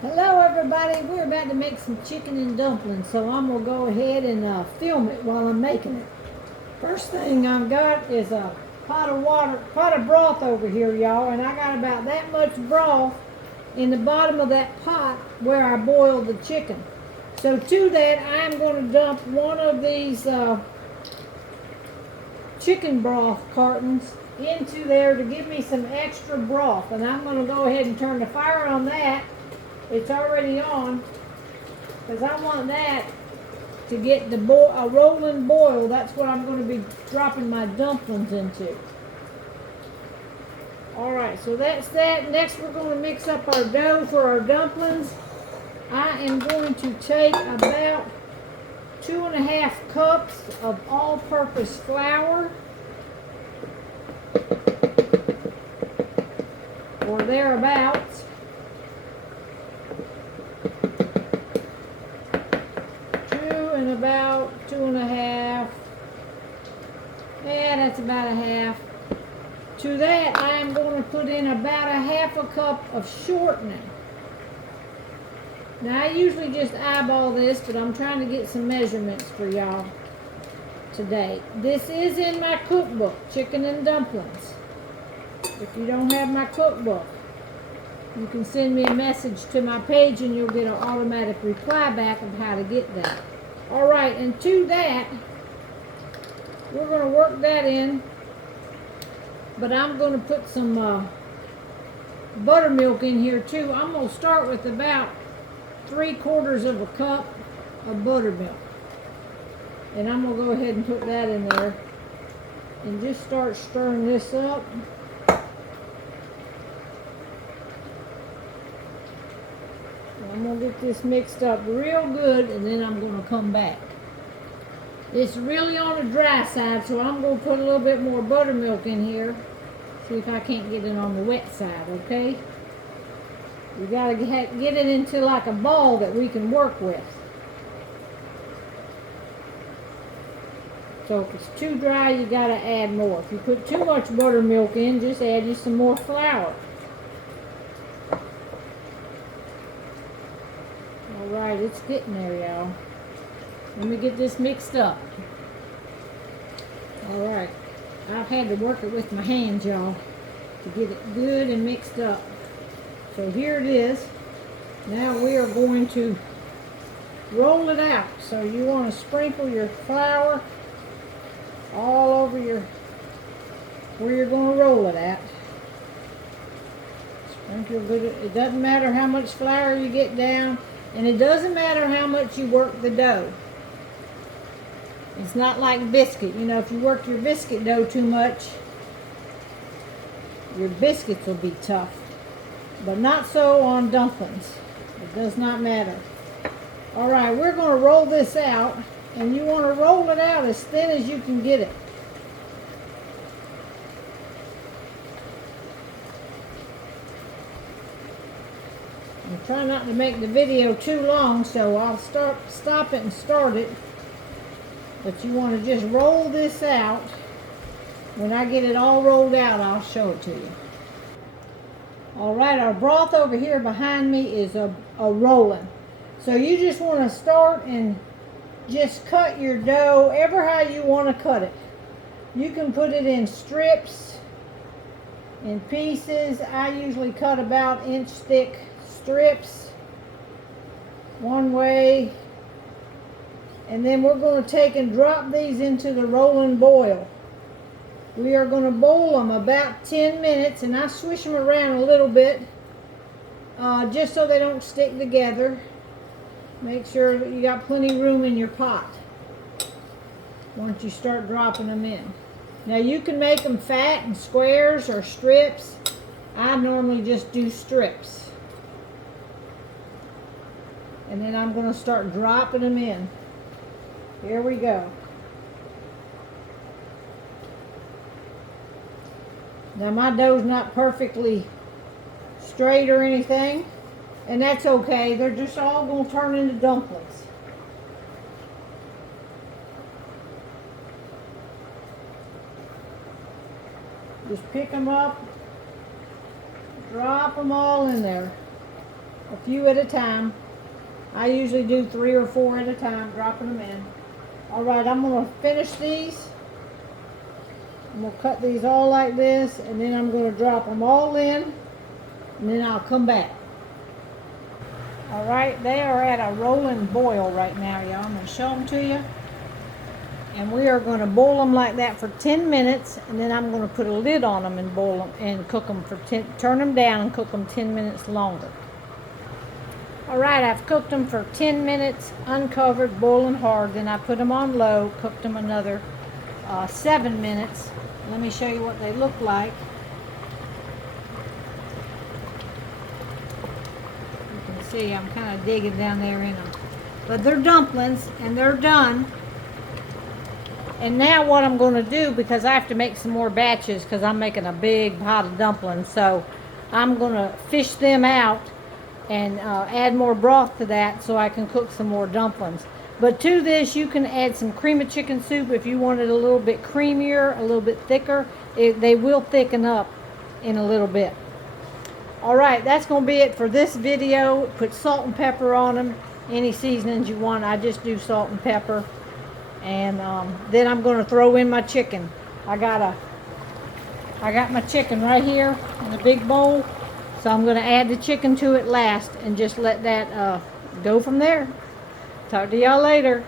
Hello everybody, we're about to make some chicken and dumplings, so I'm going to go ahead and film it while I'm making it. First thing I've got is a pot of broth over here, y'all, and I got about that much broth in the bottom of that pot where I boiled the chicken. So to that, I am going to dump one of these chicken broth cartons into there to give me some extra broth, and I'm going to go ahead and turn the fire on that. It's already on because I want that to get a rolling boil. That's what I'm going to be dropping my dumplings into. Alright, so that's that. Next we're going to mix up our dough for our dumplings. I am going to take about 2.5 cups of all-purpose flour, or thereabouts. About 2.5. Yeah, that's about a half. To that, I am going to put in about a 1/2 cup of shortening. Now, I usually just eyeball this, but I'm trying to get some measurements for y'all today. This is in my cookbook, Chicken and Dumplings. If you don't have my cookbook, you can send me a message to my page and you'll get an automatic reply back of how to get that. Alright, and to that, we're going to work that in, but I'm going to put some buttermilk in here too. I'm going to start with about 3/4 of a cup of buttermilk. And I'm going to go ahead and put that in there and just start stirring this up. I'm going to get this mixed up real good, and then I'm going to come back. It's really on the dry side, so I'm going to put a little bit more buttermilk in here. See if I can't get it on the wet side, okay? You got to get it into like a ball that we can work with. So if it's too dry, you got to add more. If you put too much buttermilk in, just add you some more flour. Alright, it's getting there, y'all. Let me get this mixed up. Alright, I've had to work it with my hands, y'all, to get it good and mixed up. So here it is. Now we are going to roll it out. So you want to sprinkle your flour all over where you're going to roll it at. Sprinkle good. It doesn't matter how much flour you get down. And it doesn't matter how much you work the dough. It's not like biscuit. You know, if you work your biscuit dough too much, your biscuits will be tough. But not so on dumplings. It does not matter. Alright, we're going to roll this out. And you want to roll it out as thin as you can get it. I'm trying not to make the video too long, so I'll stop it and start it. But you want to just roll this out. When I get it all rolled out, I'll show it to you. Alright, our broth over here behind me is a rolling. So you just want to start and just cut your dough ever how you want to cut it. You can put it in strips, in pieces. I usually cut about inch thick strips one way, and then we're going to take and drop these into the rolling boil. We are going to boil them about 10 minutes, and I swish them around a little bit just so they don't stick together. Make sure that you got plenty of room in your pot once you start dropping them in. Now you can make them fat and squares or strips. I normally just do strips. And then I'm going to start dropping them in. Here we go. Now my dough's not perfectly straight or anything, and that's okay. They're just all going to turn into dumplings. Just pick them up, drop them all in there. a few at a time. I usually do 3 or 4 at a time, dropping them in. All right, I'm going to finish these. I'm going to cut these all like this, and then I'm going to drop them all in, and then I'll come back. All right, they are at a rolling boil right now, y'all. I'm going to show them to you. And we are going to boil them like that for 10 minutes, and then I'm going to put a lid on them and boil them and cook them for turn them down and cook them 10 minutes longer. All right, I've cooked them for 10 minutes, uncovered, boiling hard. Then I put them on low, cooked them another 7 minutes. Let me show you what they look like. You can see I'm kind of digging down there in them. But they're dumplings, and they're done. And now what I'm going to do, because I have to make some more batches because I'm making a big pot of dumplings, so I'm going to fish them out and add more broth to that so I can cook some more dumplings. But to this, you can add some cream of chicken soup if you want it a little bit creamier, a little bit thicker. They will thicken up in a little bit. All right, that's going to be it for this video. Put salt and pepper on them, any seasonings you want. I just do salt and pepper. And then I'm going to throw in my chicken. I got my chicken right here in a big bowl. So I'm going to add the chicken to it last and just let that go from there. Talk to y'all later.